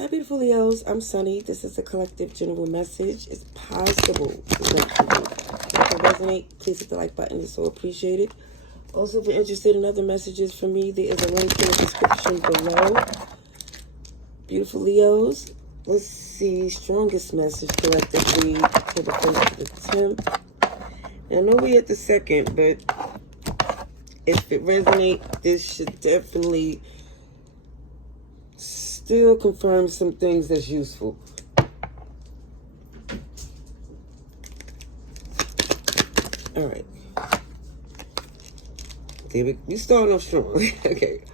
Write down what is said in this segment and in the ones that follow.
Hi, beautiful Leos. I'm Sunny. This is a collective general message. It's possible to connect with you. If it resonate, please hit the like button. It's so appreciated. Also, if you're interested in other messages from me, there is a link in the description below. Beautiful Leos. Let's see. Strongest message collectively for the 1st to the 10th. And I know we're at the 2nd, but if it resonates, this should definitely still confirm some things that's useful. All right. We starting off strong. Okay.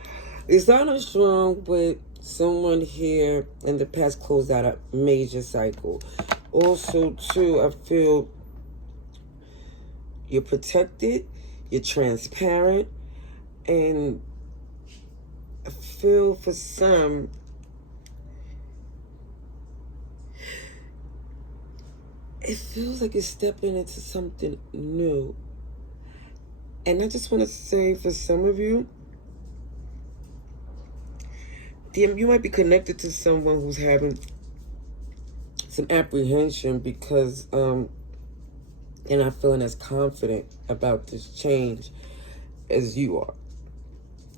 We starting off strong with someone here in the past closed out a major cycle. Also, too, I feel you're protected, you're transparent, and I feel for some, it feels like you're stepping into something new. And I just want to say, for some of you, you might be connected to someone who's having some apprehension because they're not feeling as confident about this change as you are.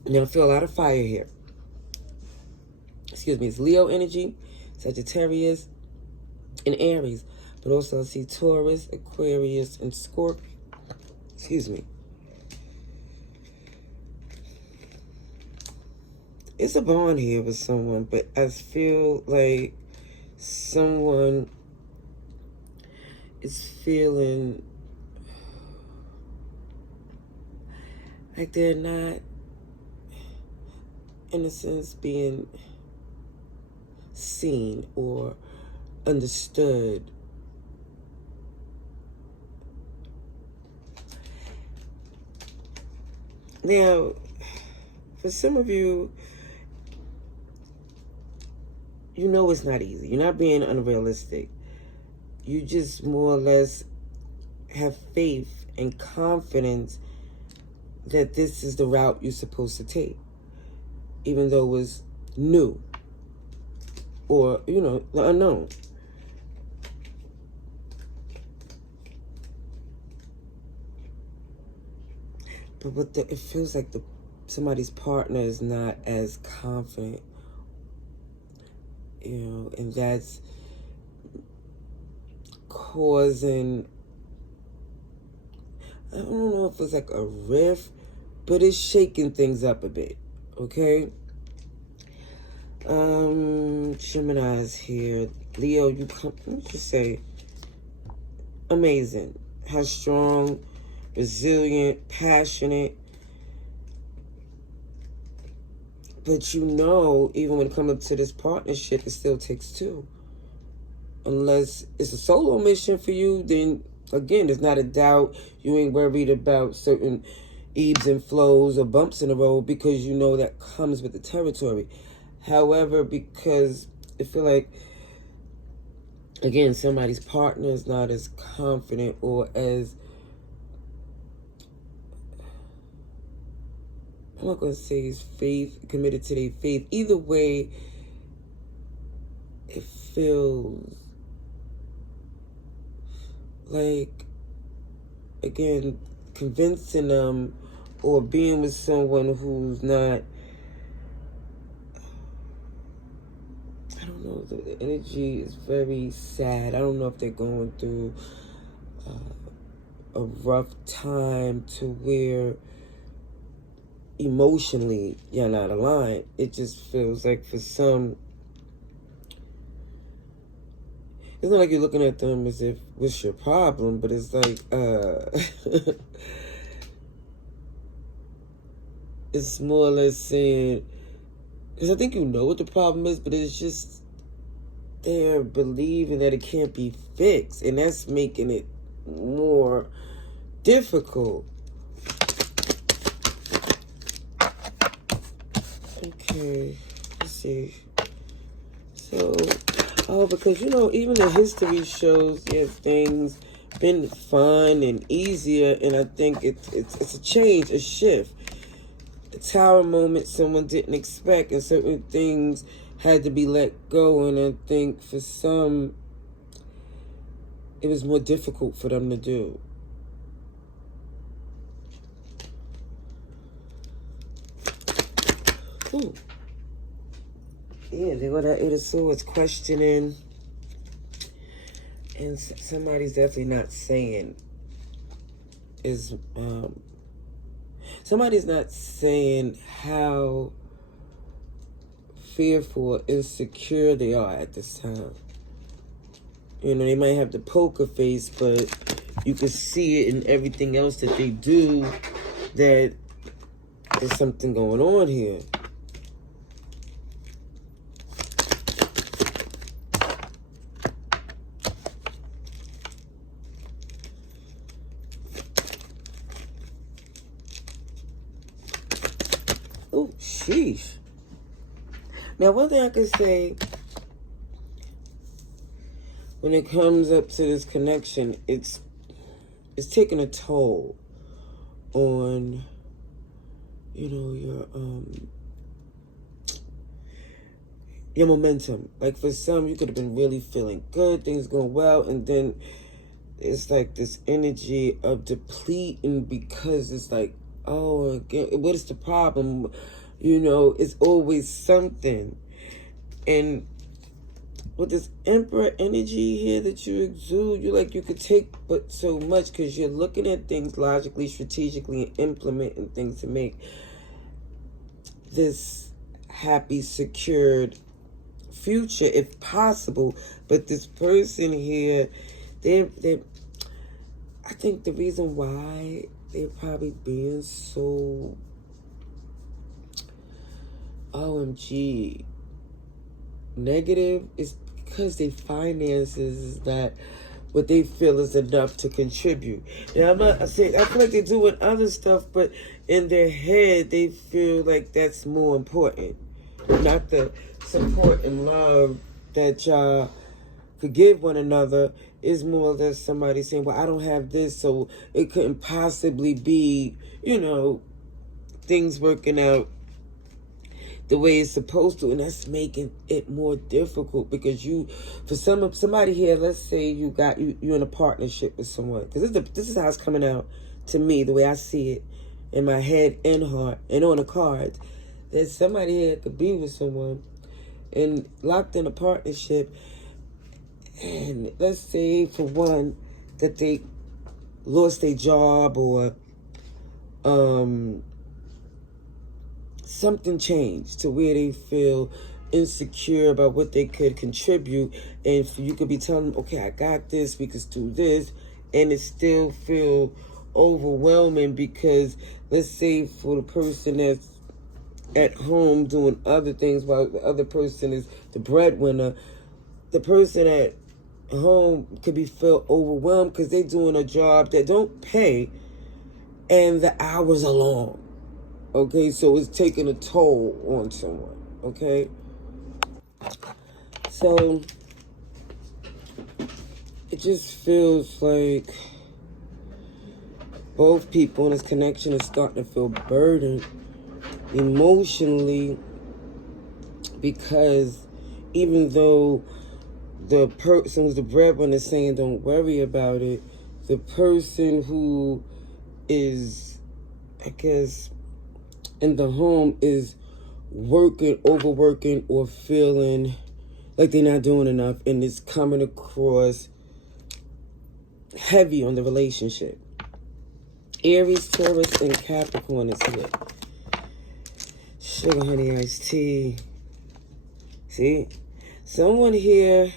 Now, I feel a lot of fire here. Excuse me, it's Leo energy, Sagittarius, and Aries. But also I see Taurus, Aquarius, and Scorpio. Excuse me. It's a bond here with someone, but I feel like someone is feeling like they're not, in a sense, being seen or understood. Now, for some of you, you know it's not easy. You're not being unrealistic. You just more or less have faith and confidence that this is the route you're supposed to take, even though it's new or, you know, the unknown. But it feels like somebody's partner is not as confident, you know, and that's causing, I don't know if it's like a rift, but it's shaking things up a bit, okay? Gemini's here. Leo, you come, let me just say, amazing. How strong, resilient, passionate. But you know, even when it comes up to this partnership, it still takes two. Unless it's a solo mission for you, then again, there's not a doubt. You ain't worried about certain ebbs and flows or bumps in the road because you know that comes with the territory. However, because I feel like, again, somebody's partner is not as confident or as, I'm not going to say his faith, committed to their faith. Either way, it feels like, again, convincing them or being with someone who's not, I don't know, the energy is very sad. I don't know if they're going through a rough time to where emotionally you're not aligned. It just feels like for some, it's not like you're looking at them as if, what's your problem? But it's like, it's more or less saying, because I think you know what the problem is, but it's just they're believing that it can't be fixed. And that's making it more difficult. Okay, let's see. So, because, you know, even the history shows, yeah, things been fun and easier, and I think it's a change, a shift. A tower moment someone didn't expect, and certain things had to be let go, and I think for some it was more difficult for them to do. Ooh. Yeah, they got that Eight of Swords questioning, and somebody's definitely not saying is somebody's not saying how fearful or insecure they are at this time. You know, they might have the poker face, but you can see it in everything else that they do that there's something going on here. Oh, sheesh. Now, one thing I can say, when it comes up to this connection, it's taking a toll on, you know, your momentum. Like for some, you could have been really feeling good, things going well, and then it's like this energy of depleting because it's like, oh, again, what is the problem? You know, it's always something. And with this Emperor energy here that you exude, you could take but so much because you're looking at things logically, strategically, and implementing things to make this happy, secured future, if possible. But this person here, they I think the reason why they're probably being so OMG negative is because their finances is not what they feel is enough to contribute. Now, I'm not saying, I feel like they're doing other stuff, but in their head, they feel like that's more important. Not the support and love that y'all could give one another. Is more or less somebody saying, well, I don't have this, so it couldn't possibly be, you know, things working out the way it's supposed to, and that's making it more difficult because for somebody here, let's say you're in a partnership with someone, because this is how it's coming out to me, the way I see it in my head and heart and on the cards. There's somebody here that could be with someone and locked in a partnership, and let's say for one that they lost their job or something changed to where they feel insecure about what they could contribute, and you could be telling them, okay, I got this, we could do this, and it still feel overwhelming because let's say for the person that's at home doing other things while the other person is the breadwinner, the person at home could be feel overwhelmed because they're doing a job that don't pay and the hours are long. Okay, so it's taking a toll on someone, okay? So it just feels like both people in this connection is starting to feel burdened emotionally because even though the person who's the breadwinner is saying don't worry about it, the person who is, I guess, in the home is working, overworking, or feeling like they're not doing enough, and it's coming across heavy on the relationship. Aries, Taurus, and Capricorn is here. Sugar, honey, iced tea. See? Someone here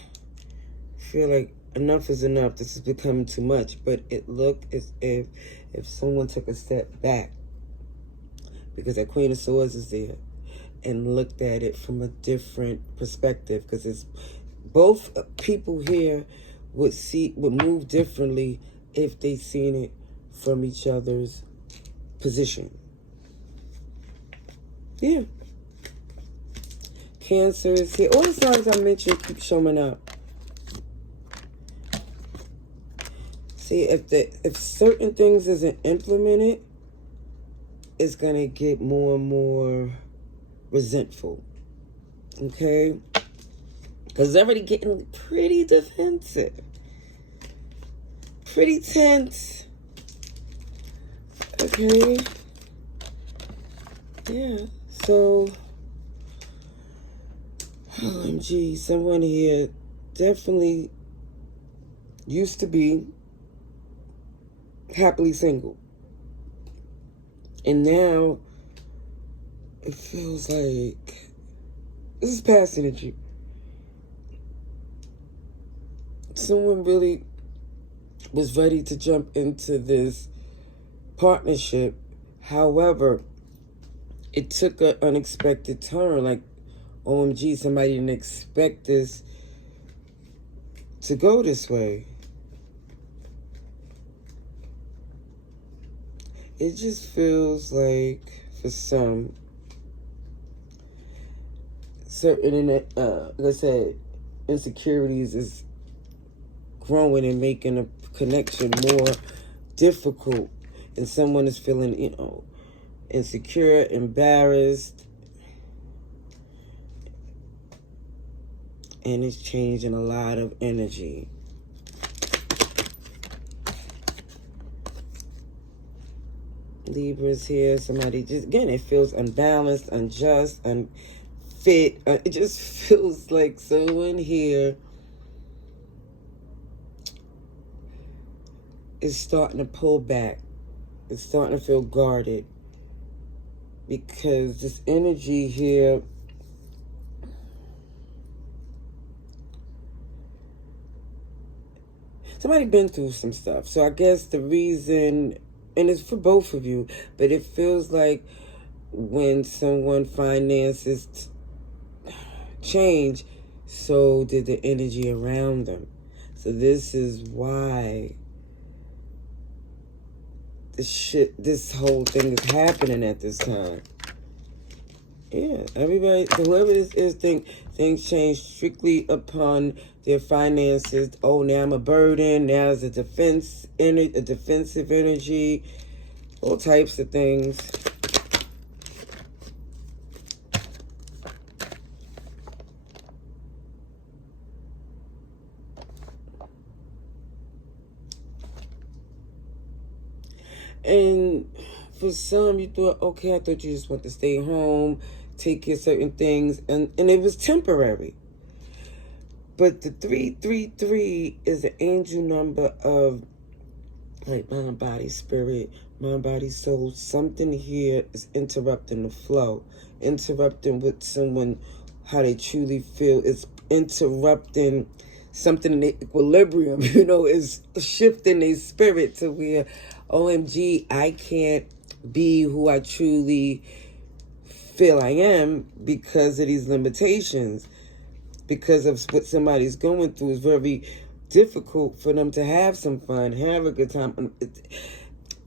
feel like enough is enough. This is becoming too much. But it looked as if someone took a step back, because that Queen of Swords is there, and looked at it from a different perspective, because it's both people here would move differently if they seen it from each other's position. Yeah. Cancer is here. All the signs I mentioned keep showing up. See, if certain things isn't implemented, it's gonna get more and more resentful. Okay? Because it's already getting pretty defensive. Pretty tense. Okay? Yeah. So, OMG, someone here definitely used to be happily single. And now, it feels like this is past energy. Someone really was ready to jump into this partnership. However, it took an unexpected turn. Like, OMG, somebody didn't expect this to go this way. It just feels like, for some, certain, like I said, insecurities is growing and making a connection more difficult. And someone is feeling, insecure, embarrassed. And it's changing a lot of energy. Libra's here. Somebody just, again, it feels unbalanced, unjust, unfit. It just feels like someone here is starting to pull back. It's starting to feel guarded. Because this energy here, somebody been through some stuff. So I guess the reason, and it's for both of you, but it feels like when someone finances change, so did the energy around them. So this is why this whole thing is happening at this time. Yeah, everybody, whoever this is, things change strictly upon their finances. Oh, now I'm a burden. Now it's a defensive energy, all types of things. And for some, you thought, okay, I thought you just want to stay home, take care of certain things, and it was temporary. But the 333 is an angel number of like mind, body, spirit, mind, body, soul. Something here is interrupting the flow, interrupting with someone, how they truly feel. It's interrupting something in the equilibrium, is shifting their spirit to where, OMG, I can't be who I truly feel I am because of these limitations. Because of what somebody's going through, is very difficult for them to have some fun, have a good time.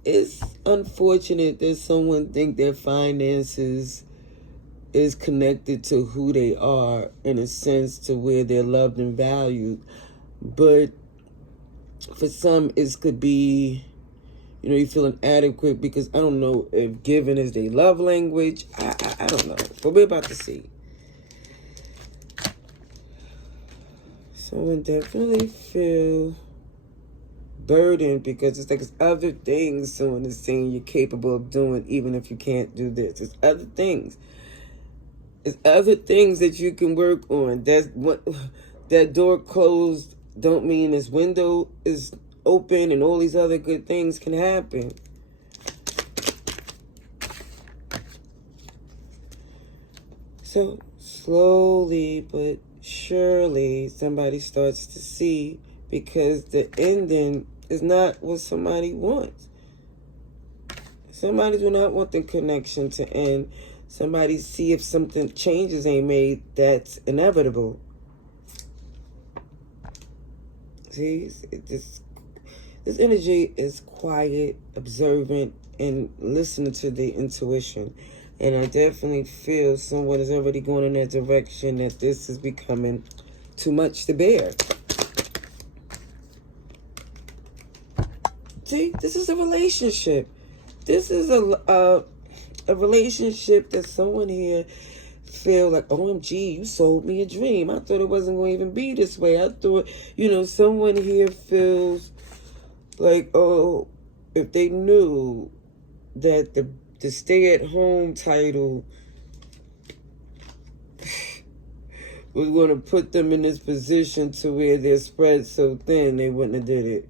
It's unfortunate that someone think their finances is connected to who they are, in a sense, to where they're loved and valued. But for some, it could be, you feel inadequate because I don't know if giving is their love language. I don't know. But we're about to see. Someone definitely feel burdened because it's like it's other things someone is saying you're capable of doing, even if you can't do this. It's other things. It's other things that you can work on. That door closed don't mean this window is open, and all these other good things can happen. So slowly but surely somebody starts to see, because the ending is not what somebody wants. Somebody do not want the connection to end. Somebody see if something changes ain't made, that's inevitable. See, this energy is quiet, observant, and listening to the intuition. And I definitely feel someone is already going in that direction, that this is becoming too much to bear. See, this is a relationship. This is a relationship that someone here feel like, OMG, you sold me a dream. I thought it wasn't going to even be this way. I thought, someone here feels like, oh, if they knew that the stay-at-home title was going to put them in this position to where they're spread so thin, they wouldn't have did it.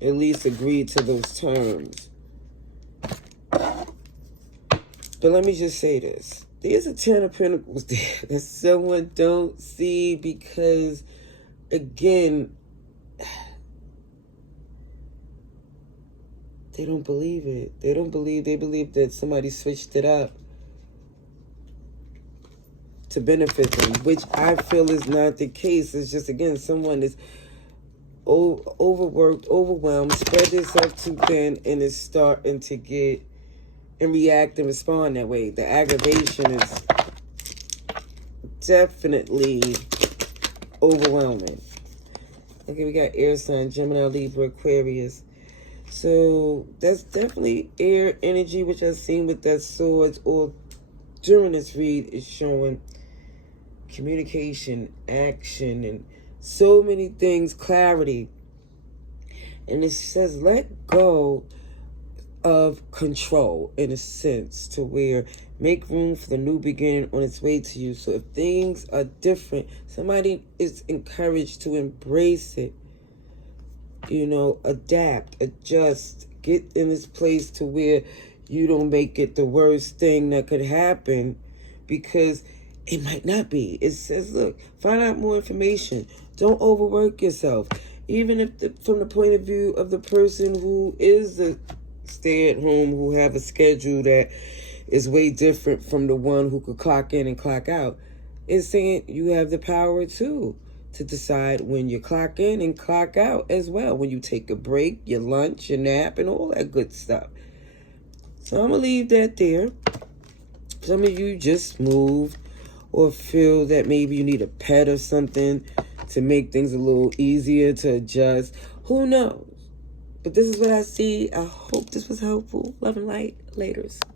At least agreed to those terms. But let me just say this. There's a 10 of Pentacles there that someone don't see because, again, they don't believe it. They believe that somebody switched it up to benefit them, which I feel is not the case. It's just, again, someone is overworked, overwhelmed, spread themselves too thin, and is starting to get and react and respond that way. The aggravation is definitely overwhelming. Okay, we got air sign, Gemini, Libra, Aquarius. So that's definitely air energy, which I've seen with that swords, or during this read is showing communication, action, and so many things, clarity. And it says let go of control, in a sense, to where make room for the new beginning on its way to you. So if things are different, somebody is encouraged to embrace it. Adapt, adjust, get in this place to where you don't make it the worst thing that could happen, because it might not be. It says, look, find out more information. Don't overwork yourself. Even if from the point of view of the person who is the stay-at-home, who have a schedule that is way different from the one who could clock in and clock out, it's saying you have the power too to decide when you clock in and clock out as well, when you take a break, your lunch, your nap, and all that good stuff. So I'm going to leave that there. Some of you just moved or feel that maybe you need a pet or something to make things a little easier to adjust. Who knows? But this is what I see. I hope this was helpful. Love and light. Laters.